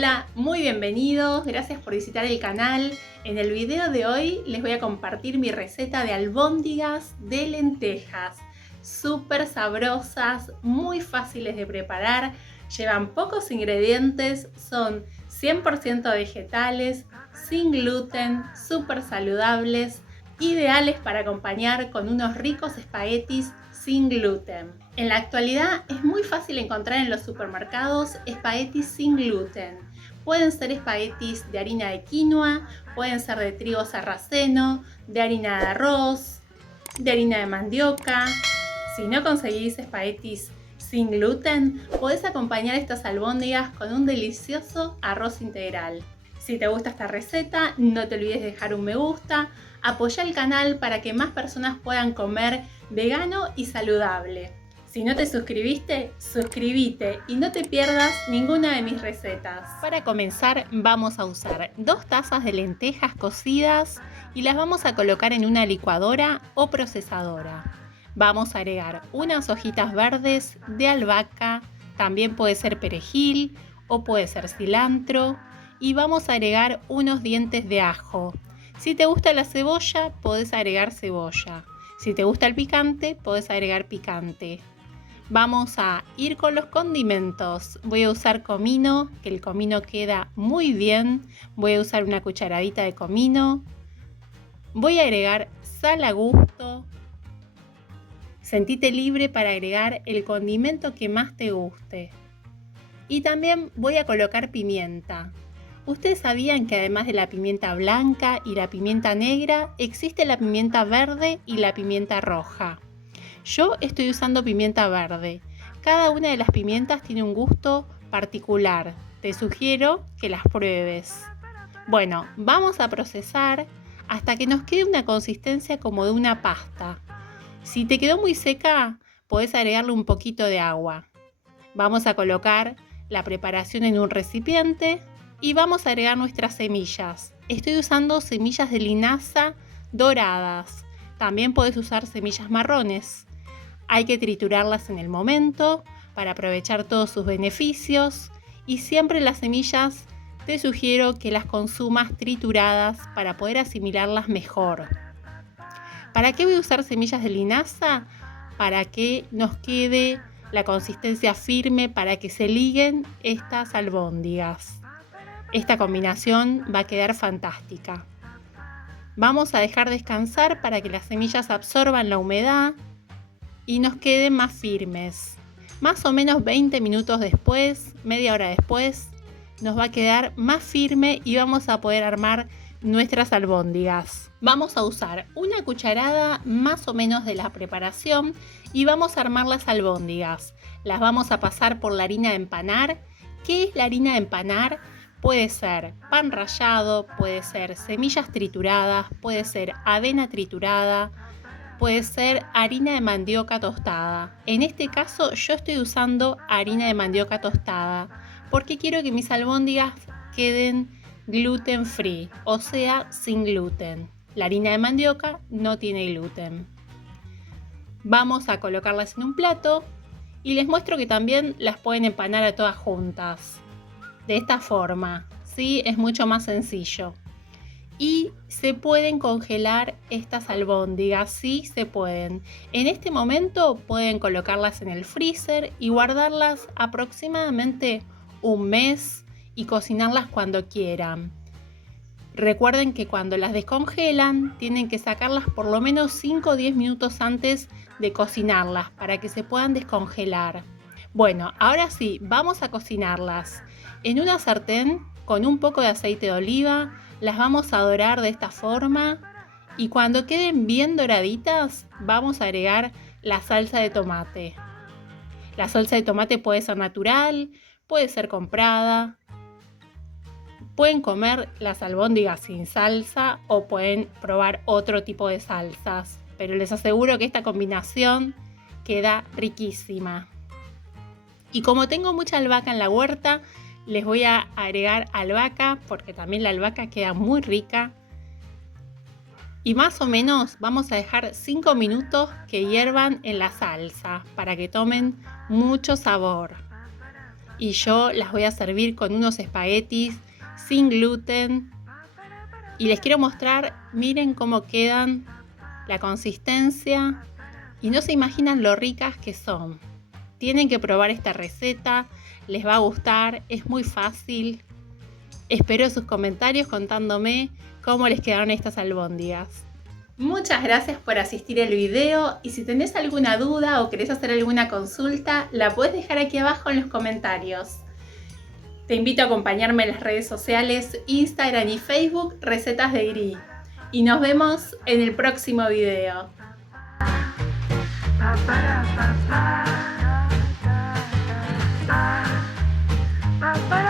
Hola, muy bienvenidos, gracias por visitar el canal. En el video de hoy les voy a compartir mi receta de albóndigas de lentejas. Súper sabrosas, muy fáciles de preparar, llevan pocos ingredientes, son 100% vegetales, sin gluten, súper saludables, ideales para acompañar con unos ricos espaguetis sin gluten. En la actualidad es muy fácil encontrar en los supermercados espaguetis sin gluten. Pueden ser espaguetis de harina de quinoa, pueden ser de trigo sarraceno, de harina de arroz, de harina de mandioca. Si no conseguís espaguetis sin gluten, podés acompañar estas albóndigas con un delicioso arroz integral. Si te gusta esta receta, no te olvides de dejar un me gusta, apoya el canal para que más personas puedan comer vegano y saludable. Si no te suscribiste, suscríbete y no te pierdas ninguna de mis recetas. Para comenzar vamos a usar 2 tazas de lentejas cocidas y las vamos a colocar en una licuadora o procesadora. Vamos a agregar unas hojitas verdes de albahaca, también puede ser perejil o puede ser cilantro, y vamos a agregar unos dientes de ajo. Si te gusta la cebolla, podés agregar cebolla. Si te gusta el picante, podés agregar picante. Vamos a ir con los condimentos. Voy a usar comino, que el comino queda muy bien. Voy a usar una cucharadita de comino. Voy a agregar sal a gusto. Sentite libre para agregar el condimento que más te guste. Y también voy a colocar pimienta. ¿Ustedes sabían que además de la pimienta blanca y la pimienta negra, existe la pimienta verde y la pimienta roja? Yo estoy usando pimienta verde. Cada una de las pimientas tiene un gusto particular. Te sugiero que las pruebes. Bueno, vamos a procesar hasta que nos quede una consistencia como de una pasta. Si te quedó muy seca, podés agregarle un poquito de agua. Vamos a colocar la preparación en un recipiente y vamos a agregar nuestras semillas. Estoy usando semillas de linaza doradas. También puedes usar semillas marrones. Hay que triturarlas en el momento para aprovechar todos sus beneficios, y siempre las semillas te sugiero que las consumas trituradas para poder asimilarlas mejor. ¿Para qué voy a usar semillas de linaza? Para que nos quede la consistencia firme, para que se liguen estas albóndigas. Esta combinación va a quedar fantástica. Vamos a dejar descansar para que las semillas absorban la humedad y nos queden más firmes. Más o menos 20 minutos después, media hora después, nos va a quedar más firme y vamos a poder armar nuestras albóndigas. Vamos a usar una cucharada más o menos de la preparación y vamos a armar las albóndigas. Las vamos a pasar por la harina de empanar. ¿Qué es la harina de empanar? Puede ser pan rallado, puede ser semillas trituradas, puede ser avena triturada, puede ser harina de mandioca tostada. En este caso yo estoy usando harina de mandioca tostada porque quiero que mis albóndigas queden gluten free, o sea, sin gluten. La harina de mandioca no tiene gluten. Vamos a colocarlas en un plato y les muestro que también las pueden empanar a todas juntas. De esta forma, ¿sí? Es mucho más sencillo. Y se pueden congelar estas albóndigas, sí se pueden. En este momento pueden colocarlas en el freezer y guardarlas aproximadamente un mes y cocinarlas cuando quieran. Recuerden que cuando las descongelan tienen que sacarlas por lo menos 5 o 10 minutos antes de cocinarlas para que se puedan descongelar. Bueno, ahora sí, vamos a cocinarlas. En una sartén con un poco de aceite de oliva las vamos a dorar de esta forma y cuando queden bien doraditas vamos a agregar la salsa de tomate. La salsa de tomate puede ser natural, puede ser comprada. Pueden comer las albóndigas sin salsa o pueden probar otro tipo de salsas, pero les aseguro que esta combinación queda riquísima. Y como tengo mucha albahaca en la huerta, les voy a agregar albahaca porque también la albahaca queda muy rica. Y más o menos vamos a dejar 5 minutos que hiervan en la salsa para que tomen mucho sabor. y yo las voy a servir con unos espaguetis sin gluten. Y les quiero mostrar, miren cómo quedan, la consistencia, y no se imaginan lo ricas que son. Tienen que probar esta receta, les va a gustar, es muy fácil. Espero sus comentarios contándome cómo les quedaron estas albóndigas. Muchas gracias por asistir al video y si tenés alguna duda o querés hacer alguna consulta, la podés dejar aquí abajo en los comentarios. Te invito a acompañarme en las redes sociales, Instagram y Facebook, Recetas de Gris. Y nos vemos en el próximo video. Ba, ba, ba, ba. Ba, ba, ba.